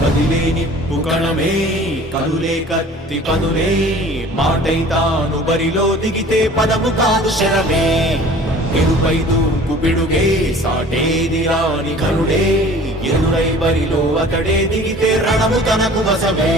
కదిలే నిప్పు కణమే కదులే కత్తి పదులే మాటై తాను బరిలో దిగితే పదము కాదు శరమే ఎరుపై దూకు పిడుగే సాటేది రాని కరుడే ఎదురై బరిలో అతడే దిగితే రణము తనకు వశమే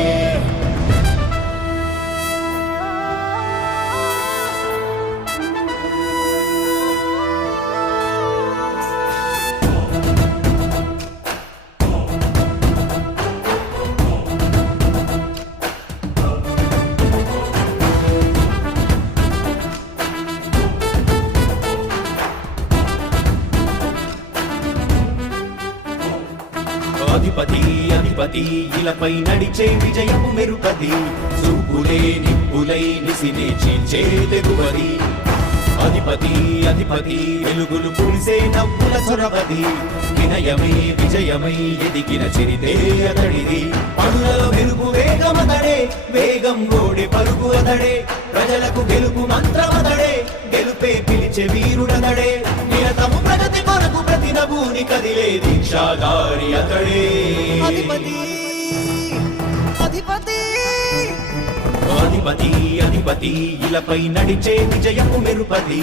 అధిపతి అధిపతి ఇలపై నడిచే విజయము మెరుపది చూపులే నిప్పులై నిసినే చీల్చే తెగువది అధిపతి అధిపతి వెలుగులు పులిసే నవ్వుల చొరవది వినయమై విజయమై ఎదిగిన చిరితే అతడిది పనులలో మెరుపు వేగమతడే వేగం ఓడే పలుకు అతడే ప్రజలకు గెలుపు మంత్రమతడే గెలుపే పిలిచే వీరుడతడే నిరతము ప్రగతి కొరకు ప్రతి నభూని కదిలే దీక్షాగారి అతడే అధిపతి అధిపతి అధిపతి అధిపతి ఇలపై నడిచే విజయము మెరుపది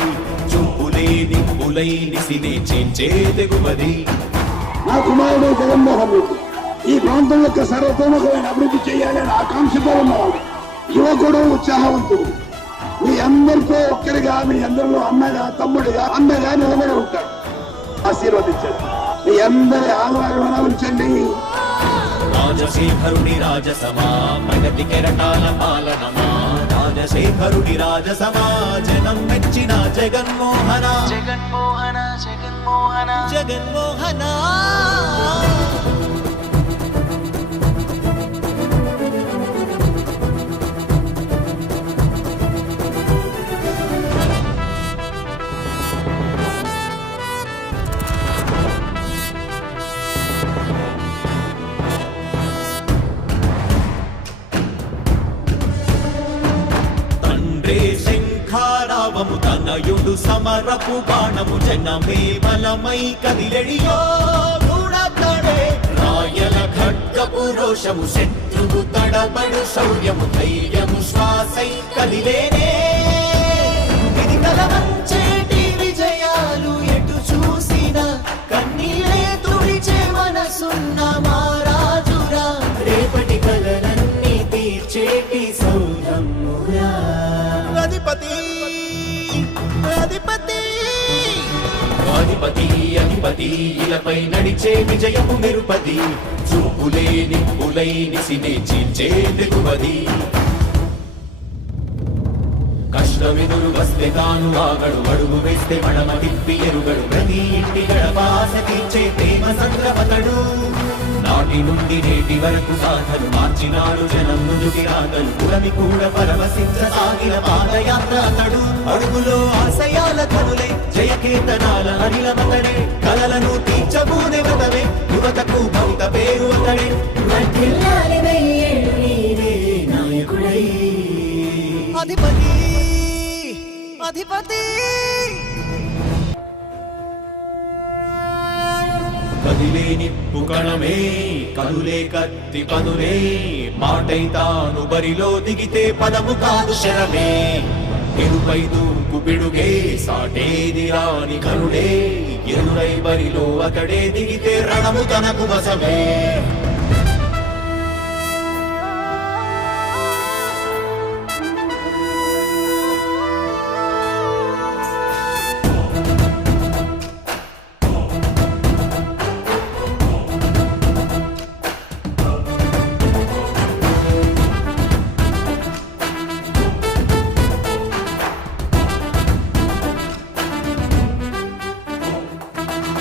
చూపులే నిప్పులై నిసినే చీల్చే తెగువది నా కుమారుడు జగన్మోహన్ రెడ్డి ఈ ప్రాంతం యొక్క సర్వతోముఖమైన అభివృద్ధి చేయాలని ఆకాంక్షతో ఉన్నవాడు యువకుడు ఉత్సాహవంతుడు మీ అందరితో ఒక్కరిగా మీ అందరిలో అన్నగా తమ్ముడిగా అన్నగా నిలబడి ఉంటాడు ఆశీర్వదించండి మీ అందరి ఆదరణ ఉంచండి రాజశేఖరుడి రాజసమా ప్రగతి కెరటాల పాలనమా రాజశేఖరుడి రాజసమా జనం మెచ్చిన జగన్మోహన జగన్మోహన జగన్మోహన జగన్మోహన శంఖారావము తనయుడు సమరపు బాణము జనమే బలమై కదిలెడియో గూడతడే రాయల ఖడ్గపు రోషము శత్రువు తడబడు శౌర్యము ధైర్యము శ్వాసై కదిలేనే ఇది కలవంచేటి విజయాలు ఎటు చూసిన కన్నీలే తుడిచే మనసున్న మారాజురా రేపటి కలలన్నీ తీర్చేటి సౌధమురా అధిపతి అధిపతి అధిపతి అధిపతి ఇలపై నడిచే విజయము మెరుపది చూపులే నిప్పులై నిసినే చీల్చే తెగువది కష్టమెదురు వస్తే తాను ఆగడు అడుగు వేస్తే మడమ తిప్పి ఎరుగడు ప్రతి ఇంటి గడపాస తీర్చే ప్రేమ సంద్రమతడు నాటి నుండి నేటి వరకు గాథలు మార్చినాడు జనం ముందుకి రాగలు పురమి కూడా పరవశించసాగిన పాదయాత్ర అతడు అడుగులో ఆశయాల కనులై జయకేతనాల అనిలమతడే కలలను తీర్చబూనే వ్రతమే యువతకు భవిత పేరు అతడే నాయకుడై అధిపతి అధిపతి కదిలే నిప్పు కణమే కదులే కత్తి పదులే మాటై తాను బరిలో దిగితే పదము కాదు శరమే ఎరుపై దూకు పిడుగే సాటేది రాని కరుడే ఎదురై బరిలో అతడే దిగితే రణము తనకు వశమే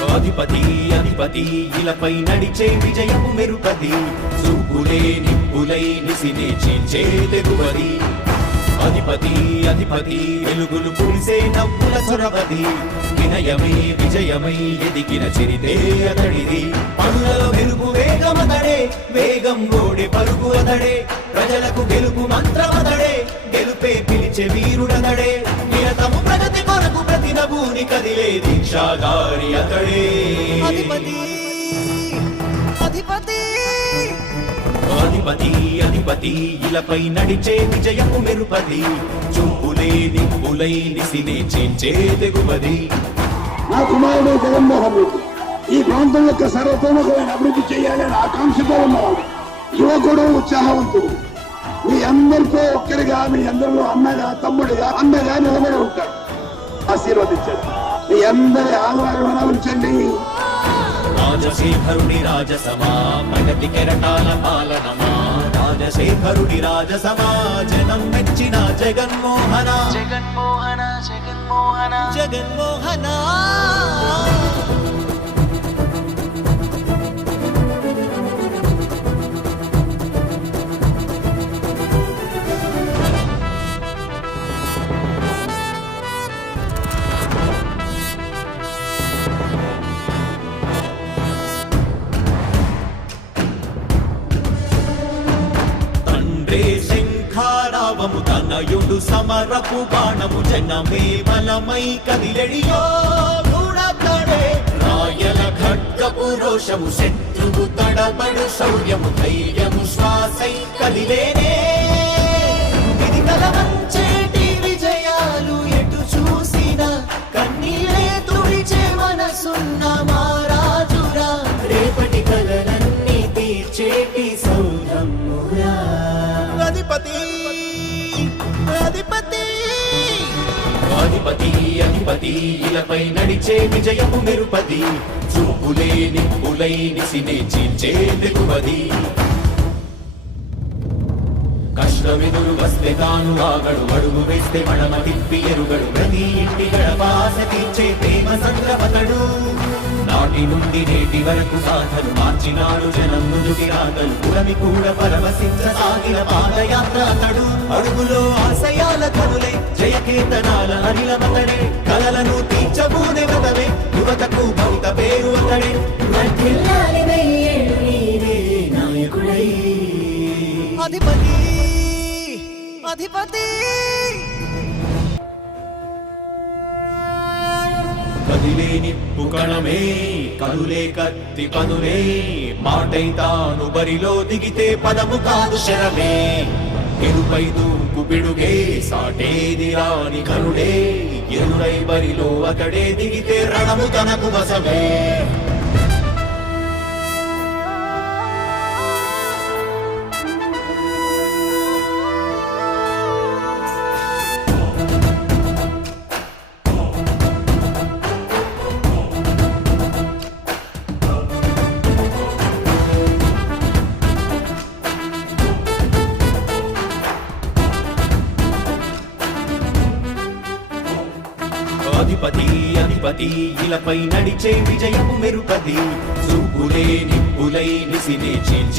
అధిపతి అధిపతి ఇలపై నడిచే విజయము మెరుపది చూపులే నిప్పులై నిసినే చీల్చే తెగువది అధిపతి అధిపతి వెలుగులు పులిసే నవ్వుల చొరవది వినయమై విజయమై ఎదిగిన చిరితే అతడిది పనులలో మెరుపు వేగమతడే వేగం ఓడే పలుకు అతడే ప్రజలకు గెలుపు మంత్రమతడే గెలుపే పిలిచే వీరుడతడే నిరతము ప్రగతి కొరకు ప్రతి నభూని కదిలే దీక్షాగారి అతడే అధిపతి అధిపతి అధిపతి అధిపతి ఇలపై నడిచే విజయపు మెరుపది చూపులే నిప్పులై నిసినే చేంచే తెగువది నా కుమారుడు జగన్మోహన్ రెడ్డి ఈ ప్రాంతం యొక్క సర్వతోముఖమైన అభివృద్ధి చేయాలని ఆకాంక్షతో ఉన్నవాడు, యువకుడు, ఉత్సాహవంతుడు. మీ అందరితో ఒక్కరిగా, మీ అందరిలో అన్నగా, తమ్ముడిగా, అన్నగా నిలబడి ఉంటాడు. ఆశీర్వదించండి. మీ అందరి ఆదరణ ఉంచండి. రాజశేఖరుడి రాజసమా ప్రగతి కెరటాల పాలనమా రాజశేఖరుడి రాజసమా జనం మెచ్చిన జగన్మోహన జగన్మోహన జగన్మోహన జగన్మోహన తండ్రే శంఖారావము తనయుడు సమరపు బాణము జనమే బలమై కదిలెడియో దూడతడే రాయల ఖడ్గపు రోషము శత్రువు తడబడు శౌర్యము ధైర్యము శ్వాసై కదిలేనే ఇది కలవంచేటి విజయాలు ఎటు చూసిన కన్నీరే తుడిచే మనసున్న మారాజురా రేపటి కలలన్నీ తీర్చేటి సౌరమ్మురా అధిపతి అధిపతి అధిపతి అధిపతి ఇలపై నడిచే విజయపు మెరుపది చూపులే నిప్పులై నిసినే చీల్చే తెగువది కష్టమెదురు వస్తే తాను ఆగడు అడుగు వేస్తే మడమ తిప్పి ఎరుగడు ప్రతి ఇంటి గడపాస తీర్చే ప్రేమ సంద్రపతడు నాటి నుండి నేటి వరకు సాధలు మార్చినాడు జనం నుదుటి రాగలు పురమి కూడా పరవశించసాగిన పాదయాత్ర అతడు అడుగులో ఆశయాల కనులే జయకేతనాల అనిలమతడే కలలను తీర్చబూనే వదవే యువతకు భవిత పేరు అతడే వర్ధిల్లాలి వెయ్యేళ్ళు నీవే నాయకుడై అధిపతి అధిపతి కదిలే నిప్పు కణమే కదులే కత్తి పదులే మాటై తాను బరిలో దిగితే పదము కాదు శరమే ఎరుపై దూకు పిడుగే సాటేది రాని కరుడే ఎదురై బరిలో అతడే దిగితే రణము తనకు వసమే అధిపతి అధిపతి ఇలపై నడిచే విజయము మెరుపది చూపులే నిప్పులై నిసినే చీల్చే